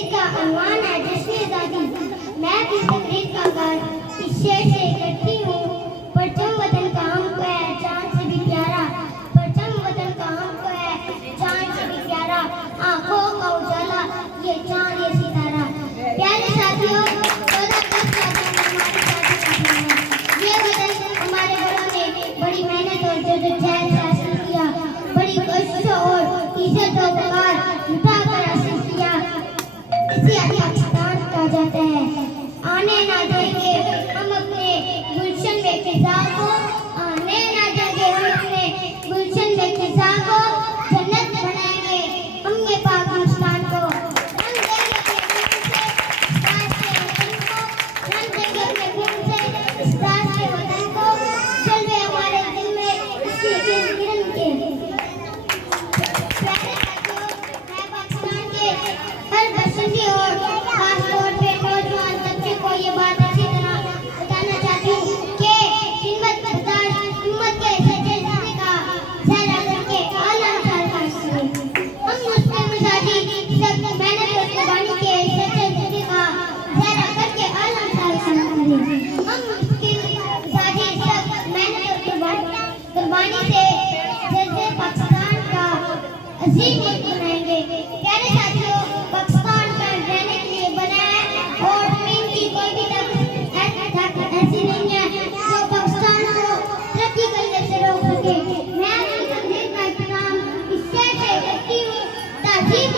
तकरीर का अनवान है जश्न आज़ादी। मैं भी तकरीर का आगाज इस शेर से करती हूँ। परचम वतन का हमको है चांद से भी प्यारा, परचम वतन का हमको है चांद से भी प्यारा, आंखों का उजाला ये चांद ये सितारा। प्यारे साथियों, 14 अगस्त का दिन हमारी शादी का दिन है। ये वतन हमारे बड़ों ने बड़ी मेहनत और जद्दोजहद से हासिल किया, बड़ी कोशिशों और इज्जत और वक़ार लुटाकर हासिल किया। इसे आज पाकिस्तान कहा जाता है। आने ना देंगे हम अपने गुलशन में खिज़ा को, आने ना देंगे हम अपने गुलशन में खिज़ा को, जन्नत बनाएंगे हम ये पाकिस्तान को। रंग देंगे अपने खून से इस ताज के वतन को, जलवे हमारे दिल में इसकी किरण के। प्यारे साथियों, मैं पाकिस्तान के हर बशिंदे और खास तौर पे नौजवान तबके को ये बात अच्छी तरह बताना चाहती हूँ कि हिम्मत के सच्चे जीने का सहरा करके आला साल का हम मुस्लिम मिजाजी सब मेहनत और कुर्बानी के सच्चे जीने का सहरा करके आला साल का हम मुस्लिम मिजाजी सब मेहनत और कुर्बानी से जज्बे पाकिस्तान का अजीम मुल्क बनाएंगे। प्यारे साथियों, पाकिस्तान का रहने के लिए बना है और जमीन की कोई भी ताकत ऐसी नहीं है जो पाकिस्तान को तरक्की करने से रोक सके। मैं अपनी तकरीर का इख्तिताम इस शेर से करती हूँ, ताज़ीब